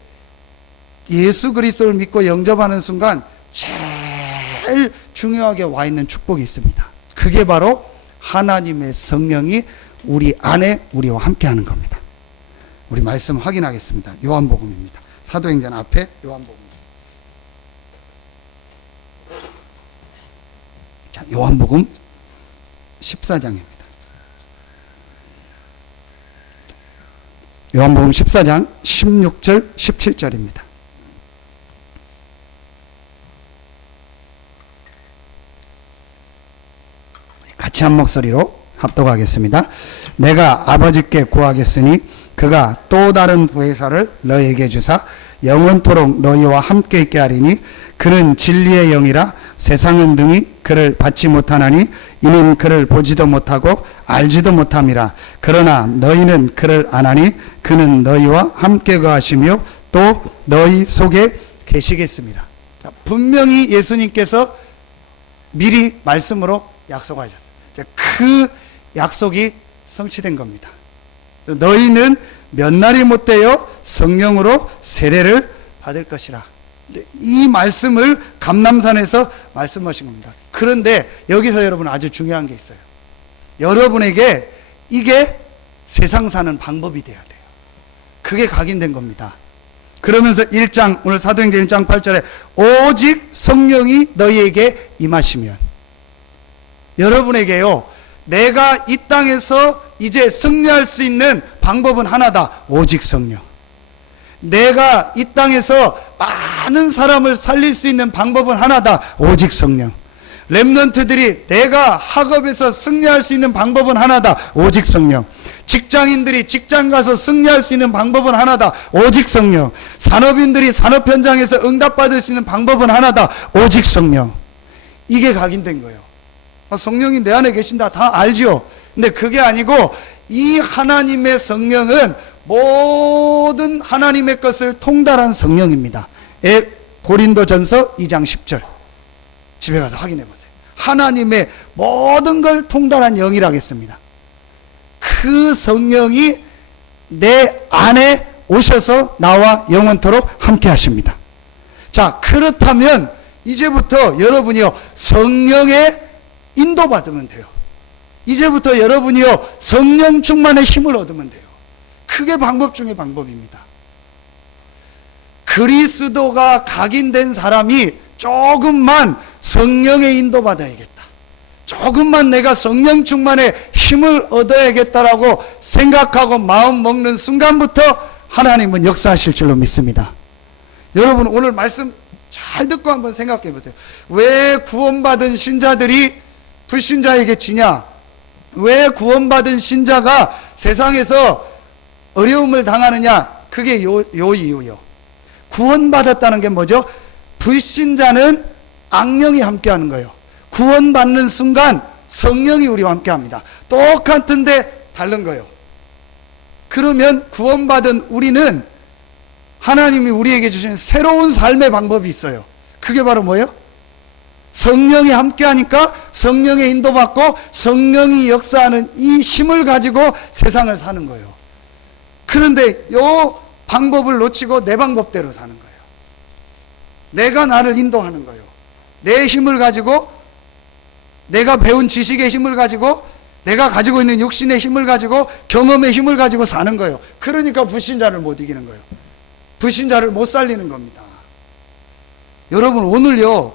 예수 그리스도를 믿고 영접하는 순간 제일 중요하게 와 있는 축복이 있습니다. 그게 바로 하나님의 성령이 우리 안에 우리와 함께하는 겁니다. 우리 말씀 확인하겠습니다. 요한복음입니다. 사도행전 앞에 요한복음. 자, 요한복음 14장입니다. 요한복음 14장 16절 17절입니다. 같이 한 목소리로 합독하겠습니다. 내가 아버지께 구하겠으니 그가 또 다른 보혜사를 너희에게 주사 영원토록 너희와 함께 있게 하리니 그는 진리의 영이라 세상은 등이 그를 받지 못하나니 이는 그를 보지도 못하고 알지도 못함이라. 그러나 너희는 그를 아나니 그는 너희와 함께 거하시며 또 너희 속에 계시겠습니다. 자, 분명히 예수님께서 미리 말씀으로 약속하셨어요. 그 약속이 성취된 겁니다. 너희는 몇 날이 못되어 성령으로 세례를 받을 것이라. 이 말씀을 감람산에서 말씀하신 겁니다. 그런데 여기서 여러분 아주 중요한 게 있어요. 여러분에게 이게 세상 사는 방법이 돼야 돼요. 그게 각인된 겁니다. 그러면서 1장, 오늘 사도행전 1장 8절에 오직 성령이 너희에게 임하시면, 여러분에게요, 내가 이 땅에서 이제 승리할 수 있는 방법은 하나다. 오직 성령. 내가 이 땅에서 많은 사람을 살릴 수 있는 방법은 하나다. 오직 성령. 렘넌트들이 내가 학업에서 승리할 수 있는 방법은 하나다. 오직 성령. 직장인들이 직장 가서 승리할 수 있는 방법은 하나다. 오직 성령. 산업인들이 산업 현장에서 응답받을 수 있는 방법은 하나다. 오직 성령. 이게 각인된 거예요. 성령이 내 안에 계신다 다 알지요. 근데 그게 아니고 이 하나님의 성령은 모든 하나님의 것을 통달한 성령입니다. 고린도전서 2장 10절 집에 가서 확인해 보세요. 하나님의 모든 걸 통달한 영이라겠습니다. 그 성령이 내 안에 오셔서 나와 영원토록 함께 하십니다. 자, 그렇다면 이제부터 여러분이요 성령의 인도받으면 돼요. 이제부터 여러분이요 성령 충만의 힘을 얻으면 돼요. 그게 방법 중에 방법입니다. 그리스도가 각인된 사람이 조금만 성령의 인도받아야겠다, 조금만 내가 성령 충만의 힘을 얻어야겠다라고 생각하고 마음 먹는 순간부터 하나님은 역사하실 줄로 믿습니다. 여러분 오늘 말씀 잘 듣고 한번 생각해 보세요. 왜 구원받은 신자들이 불신자에게 지냐? 왜 구원받은 신자가 세상에서 어려움을 당하느냐? 그게 요 이유요. 구원받았다는 게 뭐죠? 불신자는 악령이 함께하는 거예요. 구원받는 순간 성령이 우리와 함께합니다. 똑같은데 다른 거예요. 그러면 구원받은 우리는 하나님이 우리에게 주신 새로운 삶의 방법이 있어요. 그게 바로 뭐예요? 성령이 함께하니까 성령의 인도받고 성령이 역사하는 이 힘을 가지고 세상을 사는 거예요. 그런데 이 방법을 놓치고 내 방법대로 사는 거예요. 내가 나를 인도하는 거예요. 내 힘을 가지고, 내가 배운 지식의 힘을 가지고, 내가 가지고 있는 육신의 힘을 가지고, 경험의 힘을 가지고 사는 거예요. 그러니까 불신자를 못 이기는 거예요. 불신자를 못 살리는 겁니다. 여러분 오늘요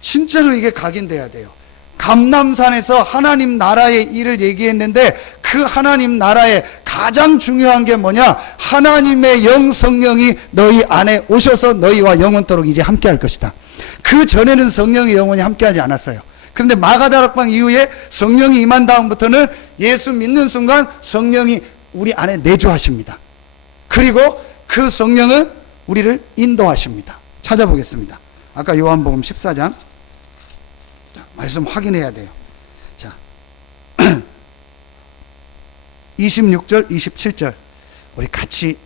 진짜로 이게 각인돼야 돼요. 감람산에서 하나님 나라의 일을 얘기했는데 그 하나님 나라의 가장 중요한 게 뭐냐? 하나님의 영 성령이 너희 안에 오셔서 너희와 영원토록 이제 함께 할 것이다. 그 전에는 성령이 영원히 함께 하지 않았어요. 그런데 마가다락방 이후에 성령이 임한 다음부터는 예수 믿는 순간 성령이 우리 안에 내주하십니다. 그리고 그 성령은 우리를 인도하십니다. 찾아보겠습니다. 아까 요한복음 14장 말씀 확인해야 돼요. 자, 26절 27절 우리 같이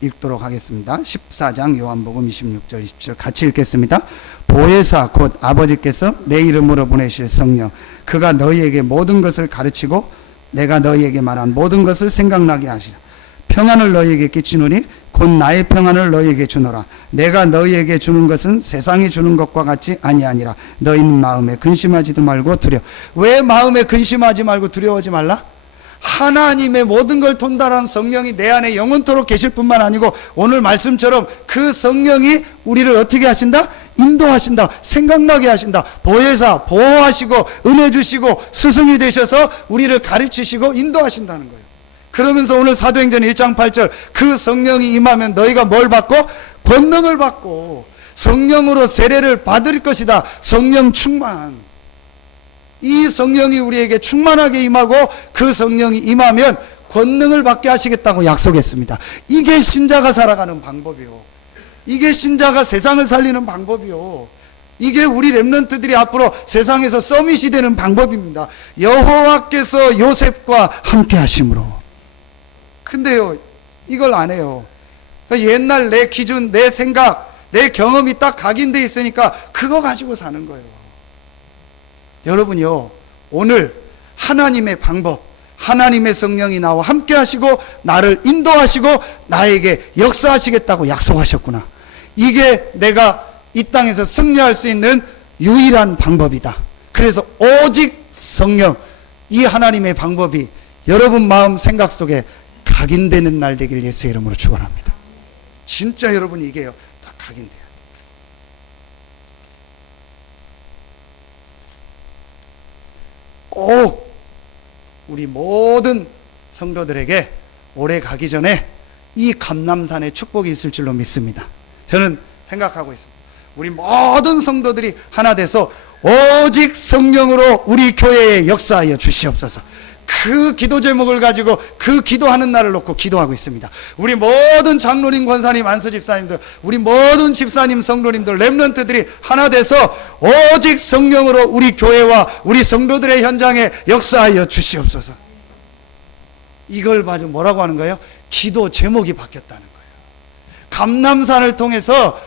읽도록 하겠습니다. 14장 요한복음 26절 27절 같이 읽겠습니다. 보혜사 곧 아버지께서 내 이름으로 보내실 성령 그가 너희에게 모든 것을 가르치고 내가 너희에게 말한 모든 것을 생각나게 하시라. 평안을 너희에게 끼치노니 곧 나의 평안을 너희에게 주노라. 내가 너희에게 주는 것은 세상이 주는 것과 같이 아니하니라. 너희는 마음에 근심하지도 말고 두려워. 왜 마음에 근심하지 말고 두려워하지 말라? 하나님의 모든 걸 통달한 성령이 내 안에 영원토록 계실 뿐만 아니고 오늘 말씀처럼 그 성령이 우리를 어떻게 하신다? 인도하신다. 생각나게 하신다. 보혜사, 보호하시고 은혜 주시고 스승이 되셔서 우리를 가르치시고 인도하신다는 거예요. 그러면서 오늘 사도행전 1장 8절 그 성령이 임하면 너희가 뭘 받고? 권능을 받고 성령으로 세례를 받을 것이다. 성령 충만. 이 성령이 우리에게 충만하게 임하고 그 성령이 임하면 권능을 받게 하시겠다고 약속했습니다. 이게 신자가 살아가는 방법이요. 이게 신자가 세상을 살리는 방법이요. 이게 우리 렘넌트들이 앞으로 세상에서 서밋이 되는 방법입니다. 여호와께서 요셉과 함께 하심으로. 근데요 이걸 안 해요. 옛날 내 기준, 내 생각, 내 경험이 딱 각인돼 있으니까 그거 가지고 사는 거예요. 여러분요 오늘 하나님의 방법, 하나님의 성령이 나와 함께 하시고 나를 인도하시고 나에게 역사하시겠다고 약속하셨구나. 이게 내가 이 땅에서 승리할 수 있는 유일한 방법이다. 그래서 오직 성령, 이 하나님의 방법이 여러분 마음 생각 속에 각인되는 날 되길 예수의 이름으로 축원합니다. 진짜 여러분 이게요 다 각인돼요. 꼭 우리 모든 성도들에게 올해 가기 전에 이 감람산의 축복이 있을 줄로 믿습니다. 저는 생각하고 있습니다. 우리 모든 성도들이 하나 돼서 오직 성령으로 우리 교회에 역사하여 주시옵소서. 그 기도 제목을 가지고 그 기도하는 날을 놓고 기도하고 있습니다. 우리 모든 장로님, 권사님, 안수 집사님들, 우리 모든 집사님, 성도님들, 렘넌트들이 하나 돼서 오직 성령으로 우리 교회와 우리 성도들의 현장에 역사하여 주시옵소서. 이걸 가지고 뭐라고 하는 거예요? 기도 제목이 바뀌었다는 거예요. 감람산을 통해서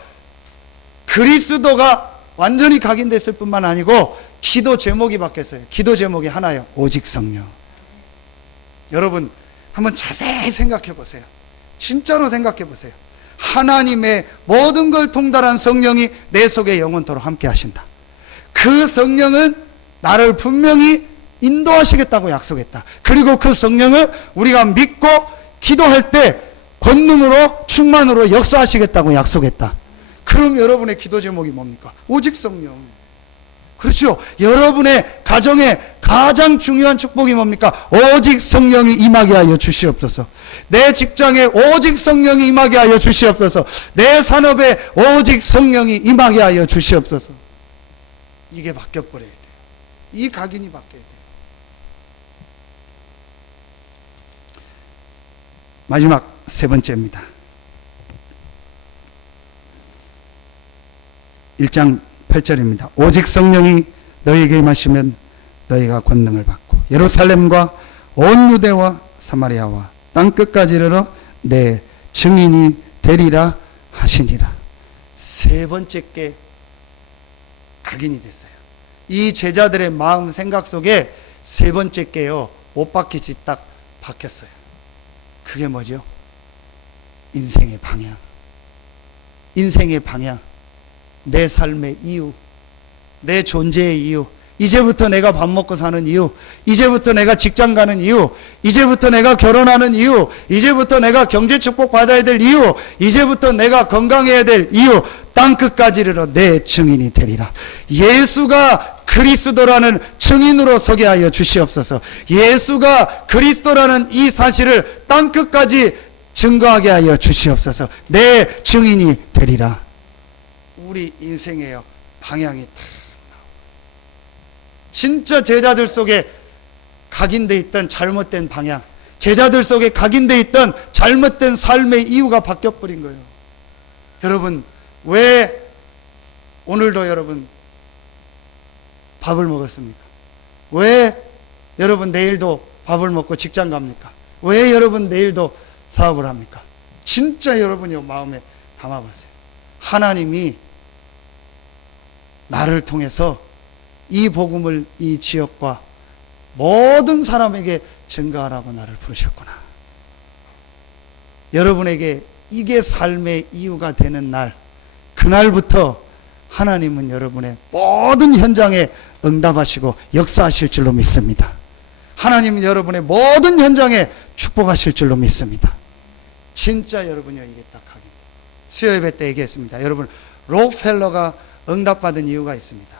그리스도가 완전히 각인됐을 뿐만 아니고 기도 제목이 바뀌었어요. 기도 제목이 하나예요. 오직 성령. 여러분 한번 자세히 생각해 보세요. 진짜로 생각해 보세요. 하나님의 모든 걸 통달한 성령이 내 속에 영원토록 함께 하신다. 그 성령은 나를 분명히 인도하시겠다고 약속했다. 그리고 그 성령을 우리가 믿고 기도할 때 권능으로 충만으로 역사하시겠다고 약속했다. 그럼 여러분의 기도 제목이 뭡니까? 오직 성령. 그렇죠. 여러분의 가정에 가장 중요한 축복이 뭡니까? 오직 성령이 임하게 하여 주시옵소서. 내 직장에 오직 성령이 임하게 하여 주시옵소서. 내 산업에 오직 성령이 임하게 하여 주시옵소서. 이게 바뀌어버려야 돼요. 이 각인이 바뀌어야 돼요. 마지막 세 번째입니다. 1장 8절입니다. 오직 성령이 너희에게 임하시면 너희가 권능을 받고 예루살렘과 온 유대와 사마리아와 땅끝까지 이르러 내 증인이 되리라 하시니라. 세 번째 게 각인이 됐어요. 이 제자들의 마음 생각 속에 세 번째 게요 못 박히지 딱 박혔어요. 그게 뭐죠? 인생의 방향. 인생의 방향. 내 삶의 이유, 내 존재의 이유, 이제부터 내가 밥 먹고 사는 이유, 이제부터 내가 직장 가는 이유, 이제부터 내가 결혼하는 이유, 이제부터 내가 경제 축복 받아야 될 이유, 이제부터 내가 건강해야 될 이유, 땅끝까지 이르러 내 증인이 되리라. 예수가 그리스도라는 증인으로 서게 하여 주시옵소서. 예수가 그리스도라는 이 사실을 땅끝까지 증거하게 하여 주시옵소서. 내 증인이 되리라. 우리 인생에요 방향이 탁 진짜 제자들 속에 각인되어 있던 잘못된 방향, 제자들 속에 각인되어 있던 잘못된 삶의 이유가 바뀌어버린 거예요. 여러분 왜 오늘도 여러분 밥을 먹었습니까? 왜 여러분 내일도 밥을 먹고 직장 갑니까? 왜 여러분 내일도 사업을 합니까? 진짜 여러분이 마음에 담아보세요. 하나님이 나를 통해서 이 복음을 이 지역과 모든 사람에게 증거하라고 나를 부르셨구나. 여러분에게 이게 삶의 이유가 되는 날, 그날부터 하나님은 여러분의 모든 현장에 응답하시고 역사하실 줄로 믿습니다. 하나님은 여러분의 모든 현장에 축복하실 줄로 믿습니다. 진짜 여러분이요 이게 딱 하긴. 수요 예배 때 얘기했습니다. 여러분 록펠러가 응답받은 이유가 있습니다.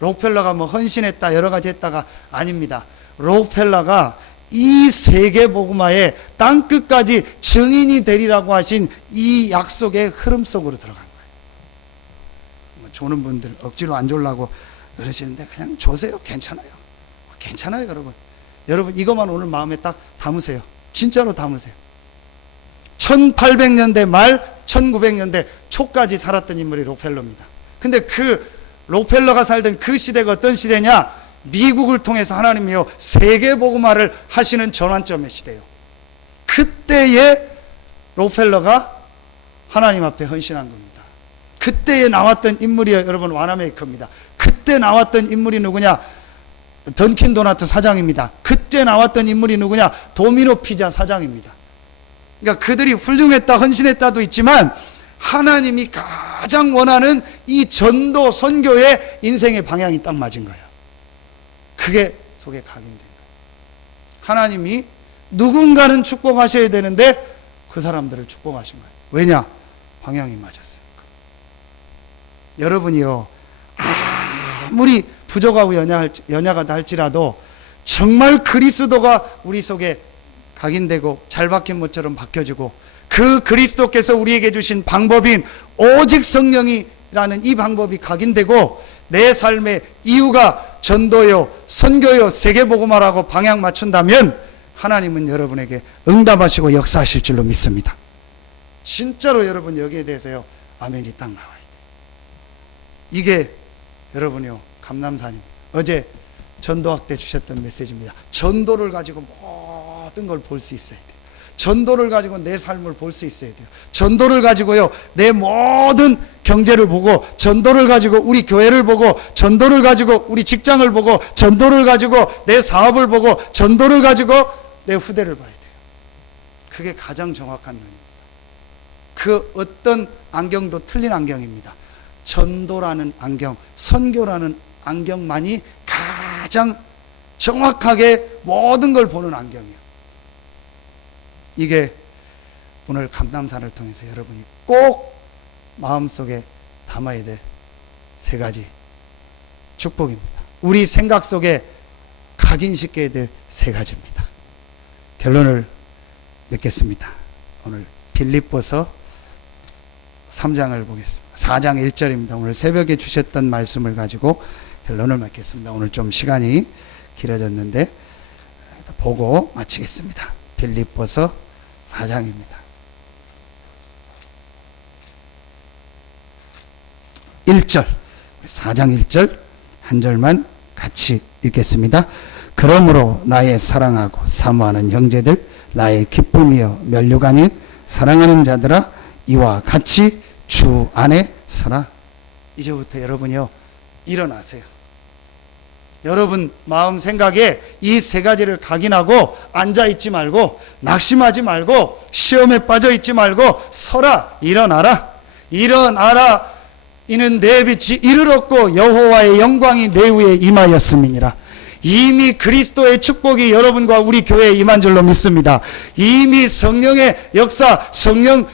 록펠러가 뭐 헌신했다 여러 가지 했다가 아닙니다. 록펠러가 이 세계 복음화의 땅끝까지 증인이 되리라고 하신 이 약속의 흐름 속으로 들어간 거예요. 뭐 조는 분들 억지로 안 졸라고 그러시는데 그냥 조세요. 괜찮아요. 괜찮아요 여러분. 여러분 이것만 오늘 마음에 딱 담으세요. 진짜로 담으세요. 1800년대 말 1900년대 초까지 살았던 인물이 록펠러입니다. 근데 그 록펠러가 살던 그 시대가 어떤 시대냐? 미국을 통해서 하나님이요 세계 복음화를 하시는 전환점의 시대예요. 그때에 록펠러가 하나님 앞에 헌신한 겁니다. 그때에 나왔던 인물이 여러분 와나메이커입니다. 그때 나왔던 인물이 누구냐? 던킨 도나트 사장입니다. 그때 나왔던 인물이 누구냐? 도미노 피자 사장입니다. 그러니까 그들이 훌륭했다 헌신했다도 있지만 하나님이 가장 원하는 이 전도 선교의 인생의 방향이 딱 맞은 거예요. 그게 속에 각인된 거예요. 하나님이 누군가는 축복하셔야 되는데 그 사람들을 축복하신 거예요. 왜냐? 방향이 맞았어요. 여러분이요 아무리 부족하고 연약하다 할지라도 정말 그리스도가 우리 속에 각인되고 잘 박힌 것처럼 바뀌어지고 그 그리스도께서 우리에게 주신 방법인 오직 성령이라는 이 방법이 각인되고 내 삶의 이유가 전도요, 선교요, 세계복음화라고 방향 맞춘다면 하나님은 여러분에게 응답하시고 역사하실 줄로 믿습니다. 진짜로 여러분 여기에 대해서요, 아멘이 딱 나와야 돼요. 이게 여러분이요, 감남산입니다. 어제 전도학 때 주셨던 메시지입니다. 전도를 가지고 모든 걸 볼 수 있어야 돼요. 전도를 가지고 내 삶을 볼 수 있어야 돼요. 전도를 가지고요, 내 모든 경제를 보고, 전도를 가지고 우리 교회를 보고, 전도를 가지고 우리 직장을 보고, 전도를 가지고 내 사업을 보고, 전도를 가지고 내 후대를 봐야 돼요. 그게 가장 정확한 눈입니다. 그 어떤 안경도 틀린 안경입니다. 전도라는 안경, 선교라는 안경만이 가장 정확하게 모든 걸 보는 안경이에요. 이게 오늘 감남산을 통해서 여러분이 꼭 마음속에 담아야 될 세 가지 축복입니다. 우리 생각 속에 각인시켜야 될 세 가지입니다. 결론을 맺겠습니다. 오늘 빌립보서 3장을 보겠습니다. 4장 1절입니다. 오늘 새벽에 주셨던 말씀을 가지고 결론을 맺겠습니다. 오늘 좀 시간이 길어졌는데 보고 마치겠습니다. 빌립보서 4장입니다. 1절, 4장 1절 한 절만 같이 읽겠습니다. 그러므로 나의 사랑하고 사모하는 형제들, 나의 기쁨이여 면류관인 사랑하는 자들아, 이와 같이 주 안에 서라. 이제부터 여러분이요, 일어나세요. 여러분 마음 생각에 이 세 가지를 각인하고 앉아있지 말고, 낙심하지 말고, 시험에 빠져있지 말고, 서라. 일어나라. 일어나라. 이는 내 빛이 이르렀고 여호와의 영광이 내 위에 임하였음이니라. 이미 그리스도의 축복이 여러분과 우리 교회에 임한 줄로 믿습니다. 이미 성령의 역사, 성령의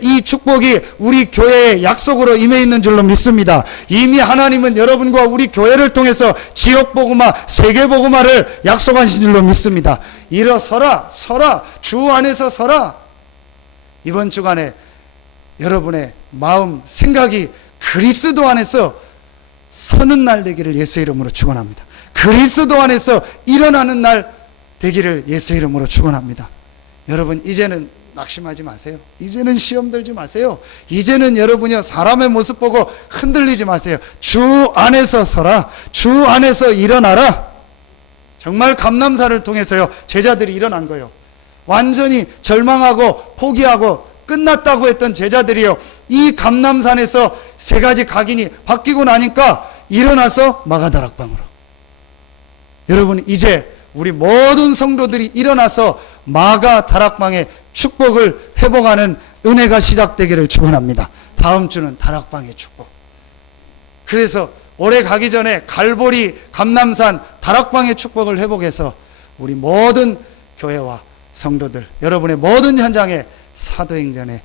이 축복이 우리 교회의 약속으로 임해 있는 줄로 믿습니다. 이미 하나님은 여러분과 우리 교회를 통해서 지역복음화, 세계복음화를 약속하신 줄로 믿습니다. 일어서라, 서라, 주 안에서 서라. 이번 주간에 여러분의 마음, 생각이 그리스도 안에서 서는 날 되기를 예수의 이름으로 축원합니다. 그리스도 안에서 일어나는 날 되기를 예수의 이름으로 축원합니다. 여러분 이제는 낙심하지 마세요. 이제는 시험 들지 마세요. 이제는 여러분이 사람의 모습 보고 흔들리지 마세요. 주 안에서 서라. 주 안에서 일어나라. 정말 감남산을 통해서요, 제자들이 일어난 거예요. 완전히 절망하고 포기하고 끝났다고 했던 제자들이요, 이 감남산에서 세 가지 각인이 바뀌고 나니까 일어나서 마가다락방으로. 여러분 이제 우리 모든 성도들이 일어나서 마가다락방의 축복을 회복하는 은혜가 시작되기를 축원합니다. 다음 주는 다락방의 축복. 그래서 올해 가기 전에 갈보리, 감남산, 다락방의 축복을 회복해서 우리 모든 교회와 성도들, 여러분의 모든 현장에 사도행전의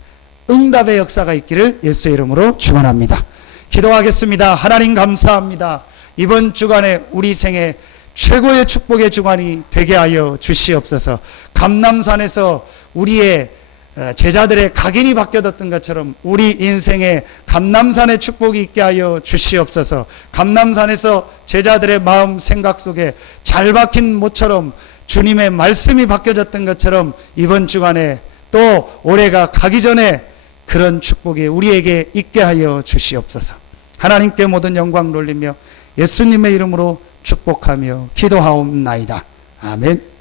응답의 역사가 있기를 예수의 이름으로 축원합니다. 기도하겠습니다. 하나님 감사합니다. 이번 주간에 우리 생애 최고의 축복의 주간이 되게 하여 주시옵소서. 감남산에서 우리의 제자들의 각인이 바뀌어졌던 것처럼 우리 인생에 감남산의 축복이 있게 하여 주시옵소서. 감남산에서 제자들의 마음 생각 속에 잘 박힌 모처럼 주님의 말씀이 바뀌어졌던 것처럼 이번 주간에 또 올해가 가기 전에 그런 축복이 우리에게 있게 하여 주시옵소서. 하나님께 모든 영광 돌리며 예수님의 이름으로 축복하며 기도하옵나이다. 아멘.